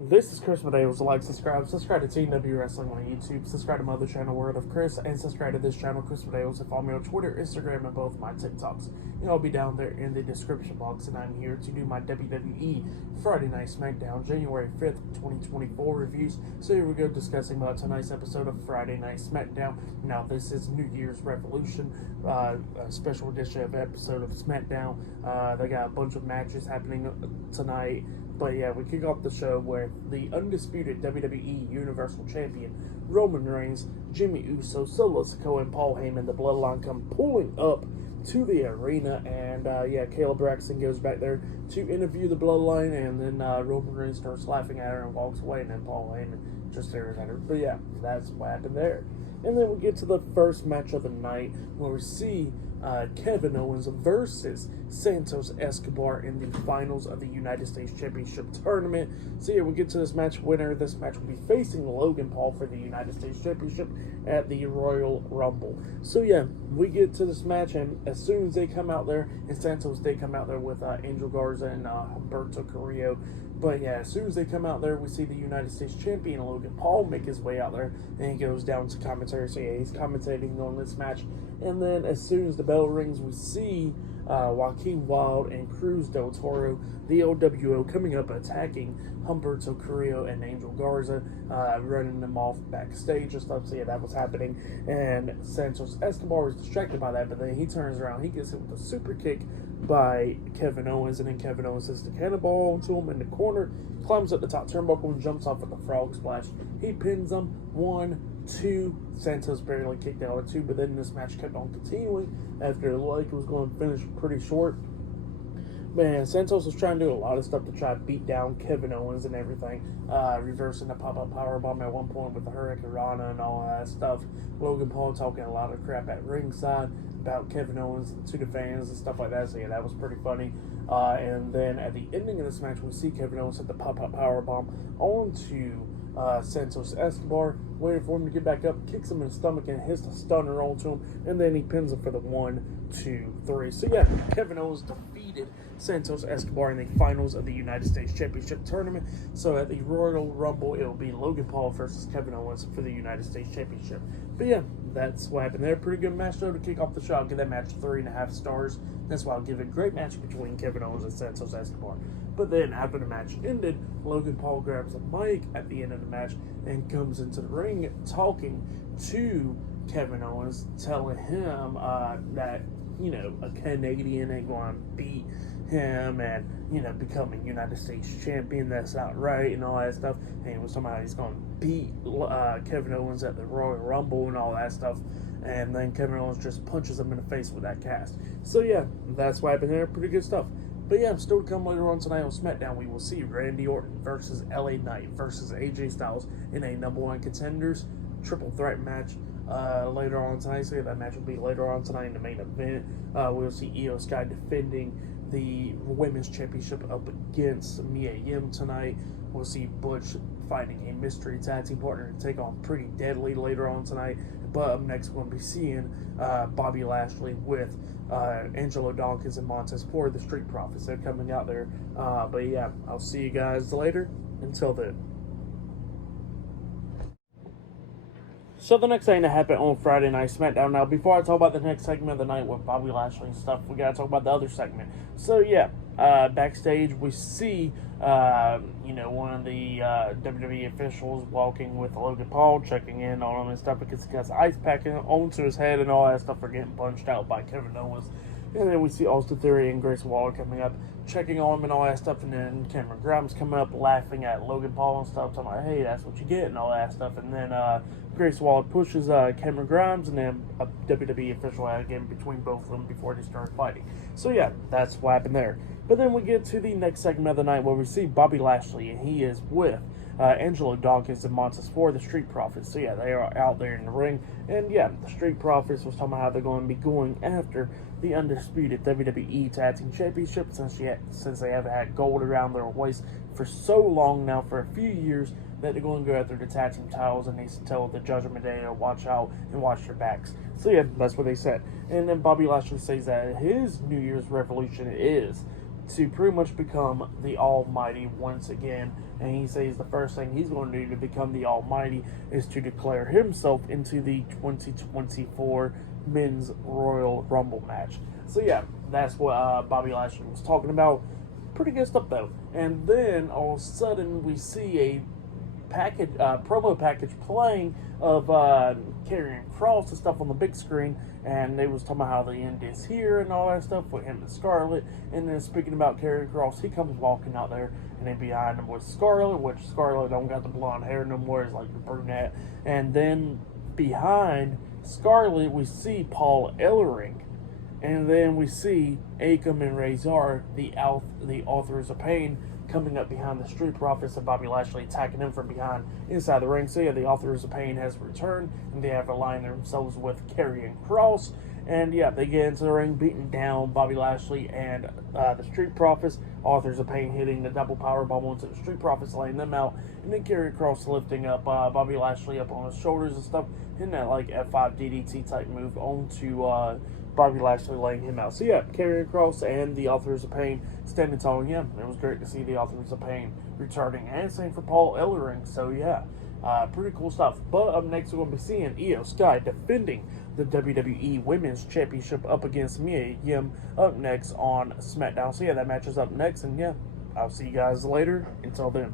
This is Chris Medeiros. Like, subscribe to TW Wrestling on YouTube, subscribe to my other channel, Word of Chris, and subscribe to this channel, Chris Medeiros, and follow me on Twitter, Instagram, and both my TikToks. And I'll be down there in the description box, and I'm here to do my WWE Friday Night SmackDown January 5th, 2024 reviews. So here we go, discussing about tonight's episode of Friday Night SmackDown. Now, this is New Year's Revolution, a special edition of episode of SmackDown. They got a bunch of matches happening tonight. But yeah, we kick off the show with the undisputed WWE Universal Champion Roman Reigns, Jimmy Uso, Solo Sikoa, and Paul Heyman, the Bloodline, come pulling up to the arena, and Caleb Braxton goes back there to interview the Bloodline, and then Roman Reigns starts laughing at her and walks away, and then Paul Heyman just stares at her. But yeah, that's what happened there. And then we get to the first match of the night, where we see Kevin Owens versus Santos Escobar in the finals of the United States Championship Tournament. So yeah, we get to this match. Winner of this match will be facing Logan Paul for the United States Championship at the Royal Rumble. So yeah, we get to this match, and as soon as they come out there, and Santos, they come out there with Angel Garza and Humberto Carrillo. But yeah, as soon as they come out there, we see the United States Champion Logan Paul make his way out there, and he goes down to commentary. So yeah, he's commentating on this match. And then as soon as the bell rings, we see Joaquin Wilde and Cruz del Toro, the OWO, coming up attacking Humberto Carrillo and Angel Garza, running them off backstage and stuff. So yeah, that was happening. And Santos Escobar was distracted by that, but then he turns around, he gets hit with a super kick by Kevin Owens, and then Kevin Owens hits the cannonball to him in the corner, climbs up the top turnbuckle and jumps off with the frog splash. He pins him, 1, 2. Santos barely kicked out at 2, but then this match kept on continuing after it looked like it was going to finish pretty short. Man, Santos was trying to do a lot of stuff to try to beat down Kevin Owens and everything, reversing the pop-up powerbomb at one point with the Hurricane Rana and all that stuff. Logan Paul talking a lot of crap at ringside about Kevin Owens to the fans and stuff like that. So yeah, that was pretty funny. And then at the ending of this match, we see Kevin Owens hit the pop-up powerbomb onto Santos Escobar, waiting for him to get back up, kicks him in the stomach and hits the stunner onto him, and then he pins him for the 1, 2, 3. So yeah, Kevin Owens defeated Santos Escobar in the finals of the United States Championship Tournament. So at the Royal Rumble, it'll be Logan Paul versus Kevin Owens for the United States Championship. But yeah, that's what happened there. Pretty good match though to kick off the show. I'll give that match 3.5 stars. That's why I'll give it a great match between Kevin Owens and Santos Escobar. But then after the match ended, Logan Paul grabs a mic at the end of the match and comes into the ring talking to Kevin Owens, telling him that, you know, a Canadian ain't going to beat him and, you know, becoming United States champion. That's not right and all that stuff. And he was talking about he's going to beat Kevin Owens at the Royal Rumble and all that stuff. And then Kevin Owens just punches him in the face with that cast. So yeah, that's what happened there. Pretty good stuff. But yeah, still to come later on tonight on SmackDown, we will see Randy Orton versus LA Knight versus AJ Styles in a number 1 contenders triple threat match later on tonight. So yeah, that match will be later on tonight in the main event. We'll see Io Sky defending the women's championship up against Mia Yim tonight. We'll see Butch fighting a mystery tag team partner to take on Pretty Deadly later on tonight. But up next, we'll be seeing Bobby Lashley with Angelo Dawkins and Montez Ford, the Street Profits. They're coming out there. But yeah, I'll see you guys later. Until then. So the next thing that happened on Friday Night SmackDown. Now, before I talk about the next segment of the night with Bobby Lashley and stuff, we gotta talk about the other segment. So yeah, backstage we see one of the WWE officials walking with Logan Paul, checking in on him and stuff because he got ice packing onto his head and all that stuff for getting punched out by Kevin Owens. And then we see Austin Theory and Grace Waller coming up, checking on him and all that stuff. And then Cameron Grimes coming up, laughing at Logan Paul and stuff, talking about, hey, that's what you get and all that stuff. And then Grace Waller pushes Cameron Grimes, and then a WWE official had again between both of them before they started fighting. So yeah, that's what happened there. But then we get to the next segment of the night where we see Bobby Lashley, and he is with Angelo Dawkins and Montez Ford, the Street Profits. So yeah, they are out there in the ring. And yeah, the Street Profits was talking about how they're going to be going after the undisputed WWE Tag Team Championship since they haven't had gold around their waist for so long now, for a few years, that they're going to go after the tag team titles, and they tell the Judgment Day to watch out and watch your backs. So yeah, that's what they said. And then Bobby Lashley says that his New Year's resolution is to pretty much become the Almighty once again. And he says the first thing he's going to do to become the Almighty is to declare himself into the 2024 Men's Royal Rumble match. So yeah, that's what Bobby Lashley was talking about. Pretty good stuff though. And then all of a sudden we see a promo package playing of Karrion Kross and stuff on the big screen, and they was talking about how the end is here and all that stuff with him and Scarlett. And then speaking about Karrion Kross, he comes walking out there, and then behind him was Scarlett, which Scarlett don't got the blonde hair no more, is like the brunette. And then behind Scarlett we see Paul Ellering. And then we see Akam and Razor, the authors of pain, coming up behind the Street Profits, and Bobby Lashley attacking him from behind inside the ring. So yeah, the authors of pain has returned, and they have aligned themselves with Karrion Kross. And yeah, they get into the ring, beating down Bobby Lashley and the Street Profits. Authors of pain hitting the double power bomb onto the Street Profits, laying them out, and then Karrion Kross lifting up Bobby Lashley up on his shoulders and stuff, hitting that like F5 DDT type move onto Bobby Lashley, laying him out. So yeah, Karrion Kross and the Authors of Pain standing tall. Yeah, it was great to see the Authors of Pain returning, and same for Paul Ellering. So yeah, pretty cool stuff. But up next, we're going to be seeing Io Sky defending the WWE Women's Championship up against Mia Yim up next on SmackDown. So yeah, that match is up next, and yeah, I'll see you guys later. Until then.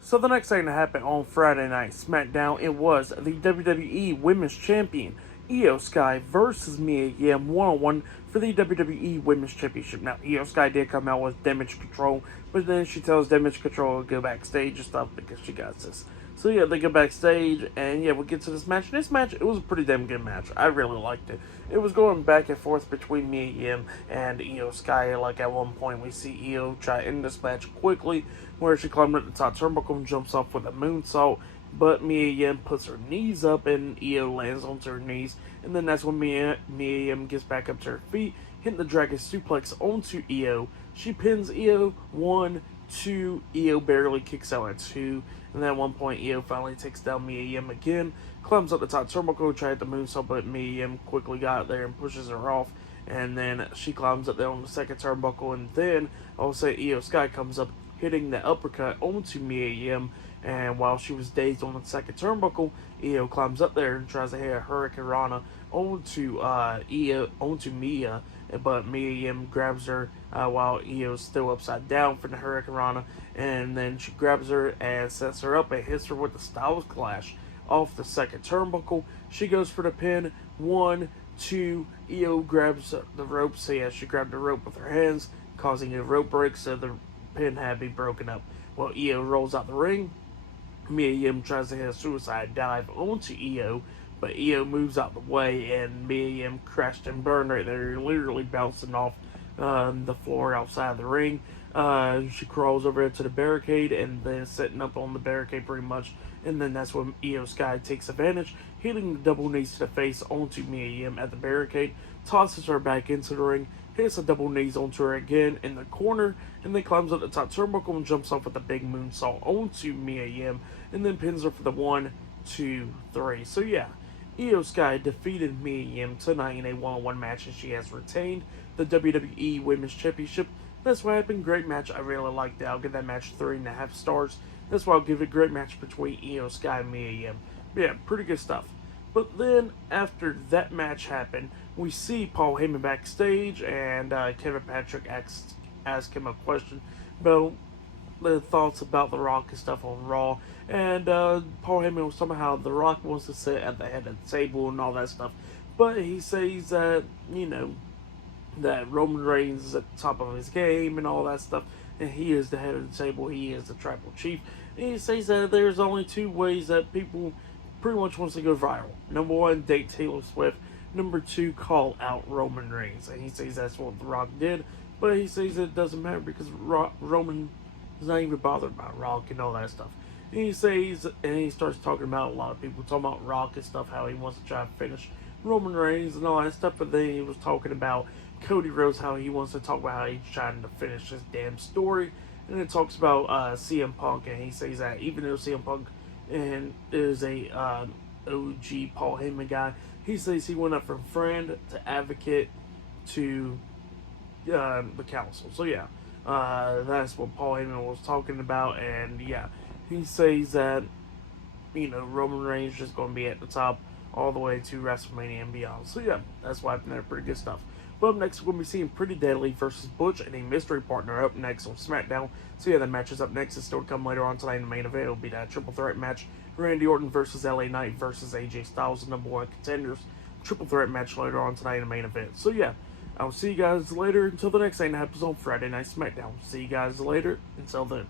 So the next thing that happened on Friday Night SmackDown, it was the WWE Women's Champion Io Sky versus Mia Yim one-on-one for the WWE Women's Championship. Now, Io Sky did come out with Damage Control, but then she tells Damage Control to go backstage and stuff because she got this. So yeah, they go backstage, and yeah, we'll get to this match. This match, it was a pretty damn good match. I really liked it. It was going back and forth between Mia Yim and Io Sky. Like at one point, we see Io try to end this match quickly, where she climbed at the top turnbuckle and jumps off with a moonsault. But Mia Yim puts her knees up, and Io lands onto her knees. And then that's when Mia Yim gets back up to her feet, hitting the dragon suplex onto Io. She pins Io 1, 2. Io barely kicks out at 2. And then at one point, Io finally takes down Mia Yim again, climbs up the top turnbuckle, tried the moonsault, but Mia Yim quickly got there and pushes her off. And then she climbs up there on the second turnbuckle, and then I'll say Io Sky comes up, hitting the uppercut onto Mia Yim. And while she was dazed on the second turnbuckle, Io climbs up there and tries to hit a Hurricane Rana onto Mia, but Mia Yim grabs her while Io's still upside down from the Hurricane Rana, and then she grabs her and sets her up and hits her with the Styles Clash off the second turnbuckle. She goes for the pin. 1, 2. Io grabs the rope. So yeah, she grabbed the rope with her hands, causing a rope break, so the pin had to be broken up. Well, Io rolls out the ring. Mia Yim tries to hit a suicide dive onto Io, but Io moves out the way, and Mia Yim crashed and burned right there, literally bouncing off the floor outside the ring. She crawls over to the barricade, and then setting up on the barricade pretty much, and then that's when Io Sky takes advantage, hitting the double knees to the face onto Mia Yim at the barricade, tosses her back into the ring, hits a double knees onto her again in the corner, and then climbs up the top turnbuckle and jumps off with a big moonsault onto Mia Yim, and then pins her for the 1, 2, 3. So yeah, Io Sky defeated Mia Yim tonight in a one-on-one match, and she has retained the WWE Women's Championship. That's what happened. Great match. I really liked it. I'll give that match 3.5 stars. That's why I'll give it a great match between Io Sky and Mia Yim. But yeah, pretty good stuff. But then, after that match happened, we see Paul Heyman backstage, and Kevin Patrick asked him a question about the thoughts about The Rock and stuff on Raw. And Paul Heyman was talking about how The Rock wants to sit at the head of the table and all that stuff. But he says that, that Roman Reigns is at the top of his game and all that stuff. And he is the head of the table. He is the tribal chief. And he says that there's only 2 ways that people pretty much wants to go viral. Number 1, date Taylor Swift. Number 2, call out Roman Reigns. And he says that's what The Rock did. But he says it doesn't matter because Roman is not even bothered by Rock and all that stuff. And he says, and he starts talking about a lot of people talking about Rock and stuff, how he wants to try to finish Roman Reigns and all that stuff. But then he was talking about Cody Rhodes, how he wants to talk about how he's trying to finish his damn story. And it talks about CM Punk, and he says that even though CM Punk is a OG Paul Heyman guy, he says he went up from friend to advocate to the council. So yeah, that's what Paul Heyman was talking about, and yeah, he says that Roman Reigns just going to be at the top all the way to WrestleMania and beyond. So yeah, that's why happened there. Pretty good stuff. But up next, we're going to be seeing Pretty Deadly versus Butch and a mystery partner up next on SmackDown. So yeah, that match is up next. It's still to come later on tonight in the main event. It'll be that triple threat match. Randy Orton versus LA Knight versus AJ Styles, the number one contenders. Triple threat match later on tonight in the main event. So yeah, I'll see you guys later until the next thing that happens on Friday Night SmackDown. See you guys later. Until then.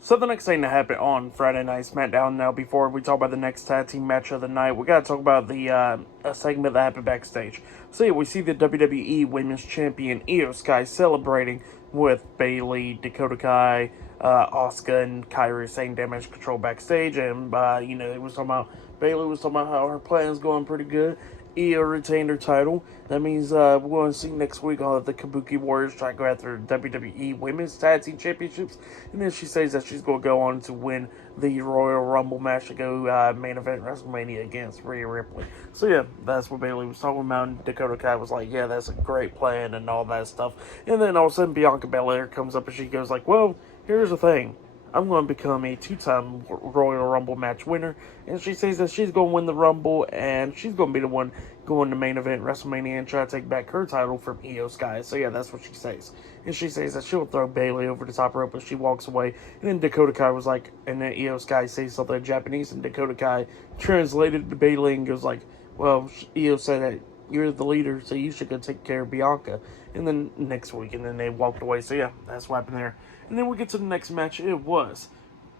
So the next thing to happen on Friday Night SmackDown, now before we talk about the next tag team match of the night, we gotta talk about the a segment that happened backstage. So yeah, we see the WWE Women's Champion Io Sky celebrating with Bayley, Dakota Kai, Asuka, and Kairi saying damage control backstage, and it was talking about Bayley was talking about how her plan's going pretty good. Io retained her title. That means we're going to see next week the Kabuki Warriors try to go after WWE Women's Tag Team Championships. And then she says that she's going to go on to win the Royal Rumble match to go main event WrestleMania against Rhea Ripley. So yeah, that's what Bayley was talking about. And Dakota Kai was like, yeah, that's a great plan and all that stuff. And then all of a sudden Bianca Belair comes up and she goes like, well, here's the thing. I'm going to become a two-time Royal Rumble match winner. And she says that she's going to win the Rumble, and she's going to be the one going to main event WrestleMania and try to take back her title from Io Sky. So yeah, that's what she says. And she says that she'll throw Bayley over the top rope, but she walks away. And then Dakota Kai was like, and then Io Sky says something in Japanese, and Dakota Kai translated to Bayley and goes like, well, Io said that you're the leader, so you should go take care of Bianca. And then next week, and then they walked away. So yeah, that's what happened there. And then we get to the next match. It was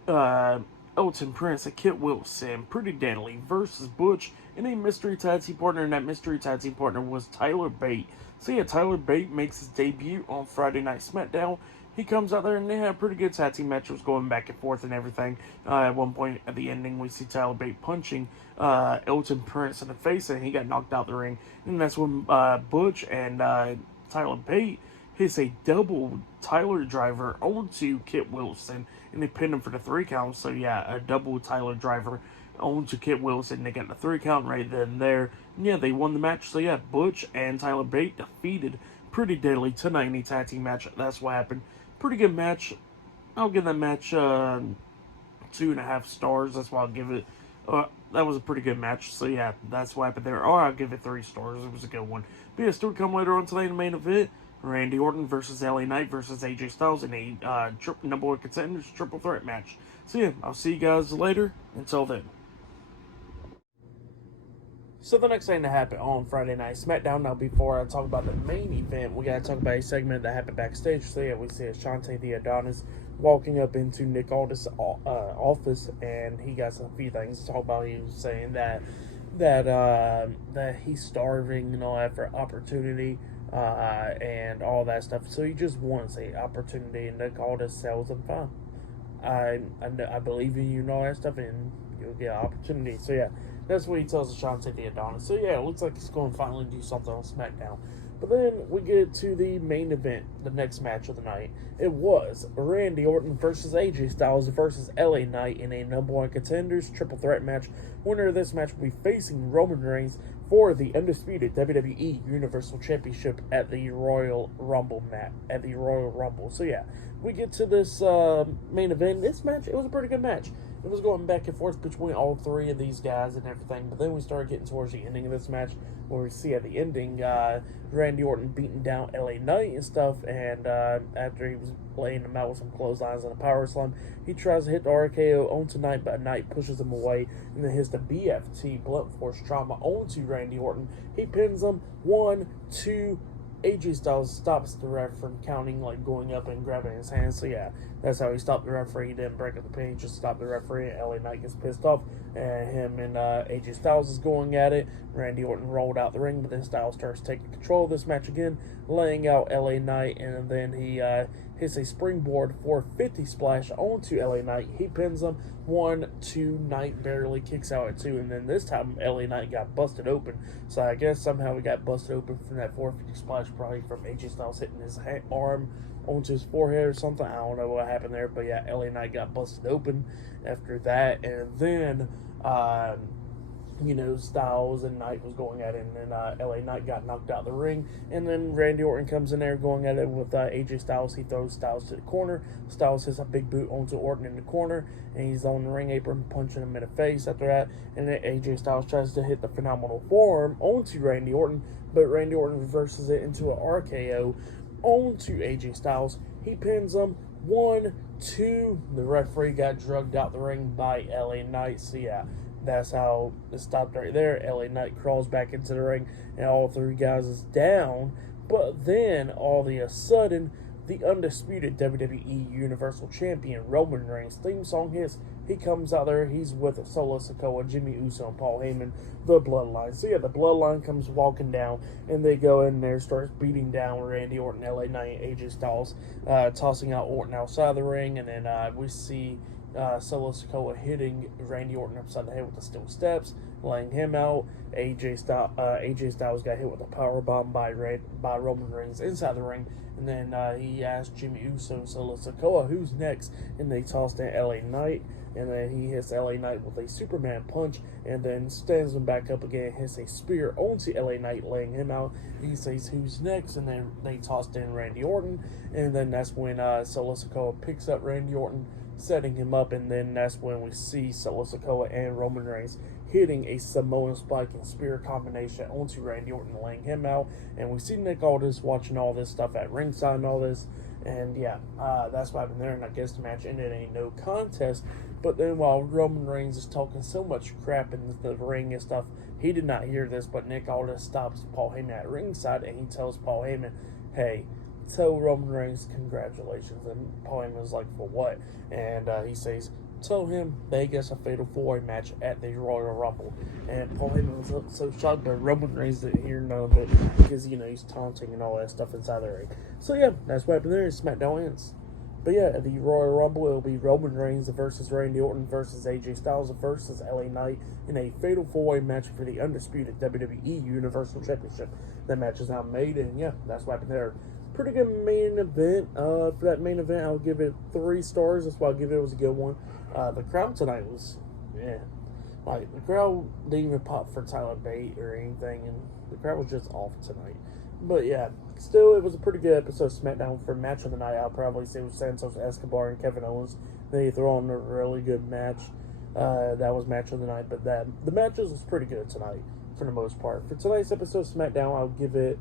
Elton Prince and Kit Wilson, Pretty Deadly versus Butch and a mystery tag team partner. And that mystery tag team partner was Tyler Bate. So yeah, Tyler Bate makes his debut on Friday Night SmackDown. He comes out there and they had a pretty good tag team match. It was going back and forth and everything. At one point at the ending, we see Tyler Bate punching Elton Prince in the face, and he got knocked out the ring. And that's when Butch and Tyler Bate hits a double Tyler driver onto Kit Wilson, and they pinned him for the 3 count. So yeah, a double Tyler driver onto Kit Wilson. They got the 3 count right then and there. And yeah, they won the match. So yeah, Butch and Tyler Bate defeated Pretty Deadly tonight in a tag team match. That's what happened. Pretty good match. I'll give that match 2.5 stars. That's why I'll give it. That was a pretty good match. So yeah, that's what happened there. Or I'll give it 3 stars. It was a good one. But yeah, still come later on tonight in the main event. Randy Orton versus LA Knight versus AJ Styles in a number one contenders triple threat match. So yeah, I'll see you guys later. Until then. So the next thing that happened on Friday Night SmackDown, now before I talk about the main event, we gotta talk about a segment that happened backstage. So yeah, we see Ashante the Adonis walking up into Nick Aldis' office, and he got a few things to talk about. He was saying that he's starving and all that for opportunity. And all that stuff. So he just wants a opportunity, and Nick Aldis tells him, fine, I believe in you and all that stuff, and you'll get an opportunity. So yeah, that's what he tells Ashante the Adonis. So yeah, it looks like he's going to finally do something on SmackDown. But then we get to the main event, the next match of the night. It was Randy Orton versus AJ Styles versus LA Knight in a number one contenders triple threat match. Winner of this match will be facing Roman Reigns for the undisputed WWE Universal Championship at the Royal Rumble So yeah, we get to this main event. This match, it was a pretty good match. It was going back and forth between all 3 of these guys and everything. But then we started getting towards the ending of this match, where we see at the ending Randy Orton beating down LA Knight and stuff. And after he was laying him out with some clotheslines and a power slam, he tries to hit the RKO onto Knight, but Knight pushes him away, and then hits the BFT blunt force trauma onto Randy Orton. He pins him 1, 2. AJ Styles stops the ref from counting, like going up and grabbing his hand. So yeah, that's how he stopped the referee. He didn't break up the pin, he just stopped the referee. LA Knight gets pissed off, and him and AJ Styles is going at it. Randy Orton rolled out the ring, but then Styles starts taking control of this match again, laying out LA Knight, and then he hits a springboard 450 splash onto LA Knight. He pins him 1, 2. Knight barely kicks out at 2, and then this time LA Knight got busted open. So I guess somehow he got busted open from that 450 splash, probably from AJ Styles hitting his arm onto his forehead or something. I don't know what happened there, but yeah, LA Knight got busted open after that, and then Styles and Knight was going at it, and then LA Knight got knocked out of the ring, and then Randy Orton comes in there going at it with AJ Styles. He throws Styles to the corner. Styles hits a big boot onto Orton in the corner, and he's on the ring apron punching him in the face after that, and then AJ Styles tries to hit the phenomenal forearm onto Randy Orton, but Randy Orton reverses it into an RKO onto AJ Styles. He pins him. 1, 2. The referee got drugged out the ring by LA Knight. So yeah, that's how it stopped right there. LA Knight crawls back into the ring, and all 3 guys is down. But then, all of a sudden, the undisputed WWE Universal Champion Roman Reigns theme song hits. He comes out there. He's with Solo Sikoa, Jimmy Uso, and Paul Heyman, the Bloodline. So yeah, the Bloodline comes walking down, and they go in there, starts beating down Randy Orton, LA Knight, AJ Styles, tossing out Orton outside the ring, and then we see Solo Sikoa hitting Randy Orton upside the head with the steel steps, laying him out. AJ Styles got hit with a powerbomb by Roman Reigns inside the ring, and then he asked Jimmy Uso and Solo Sikoa, who's next, and they tossed in LA Knight, and then he hits LA Knight with a Superman punch, and then stands him back up again, hits a spear onto LA Knight, laying him out. He says, who's next? And then they tossed in Randy Orton, and then that's when Solo Sikoa picks up Randy Orton, setting him up, and then that's when we see Solo Sikoa and Roman Reigns hitting a Samoan spike and spear combination onto Randy Orton, laying him out. And we see Nick Aldis watching all this stuff at ringside and all this, and yeah, that's what happened there. And I guess the match ended in a no contest. But then while Roman Reigns is talking so much crap in the ring and stuff, he did not hear this, but Nick Aldis stops Paul Heyman at ringside, and he tells Paul Heyman, hey, tell Roman Reigns congratulations. And Paul Heyman was like, for what? And he says, tell him they get a fatal 4-way match at the Royal Rumble. And Paul Heyman was so shocked, but Roman Reigns didn't hear none of it because, he's taunting and all that stuff inside the ring. So yeah, that's what happened there. SmackDown ends. But yeah, at the Royal Rumble, it'll be Roman Reigns versus Randy Orton versus AJ Styles versus LA Knight in a fatal 4-way match for the undisputed WWE Universal Championship. That match is now made, and yeah, that's what happened there. Pretty good main event. For that main event, I'll give it 3 stars. That's why I'll give it. It was a good one. The crowd tonight was, the crowd didn't even pop for Tyler Bate or anything, and the crowd was just off tonight. But yeah, still, it was a pretty good episode of SmackDown. For match of the night, I'll probably say it was Santos Escobar and Kevin Owens. They threw on a really good match. That was match of the night, but the matches was pretty good tonight for the most part. For tonight's episode of SmackDown, I'll give it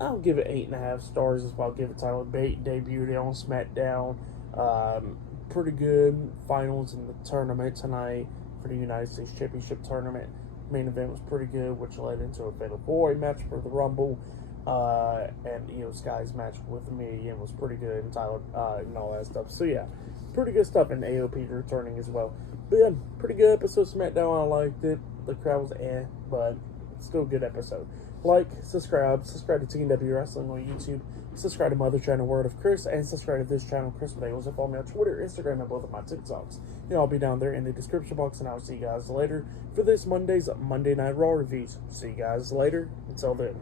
8.5 stars. Is what I'll give it. Tyler Bate debuted on SmackDown. Pretty good finals in the tournament tonight for the United States Championship tournament. Main event was pretty good, which led into a fatal 4-way match for the Rumble. And Io Sky's match with me and was pretty good, and Tyler and all that stuff. So yeah, pretty good stuff, and AOP returning as well. But yeah, pretty good episode of SmackDown. I liked it. The crowd was but still a good episode. Like, subscribe to TNW Wrestling on YouTube, subscribe to my other channel, Word of Chris, and subscribe to this channel, Chris Videos, and follow me on Twitter, Instagram, and both of my TikToks. I'll be down there in the description box, and I'll see you guys later for this Monday's Monday Night Raw reviews. See you guys later. Until then.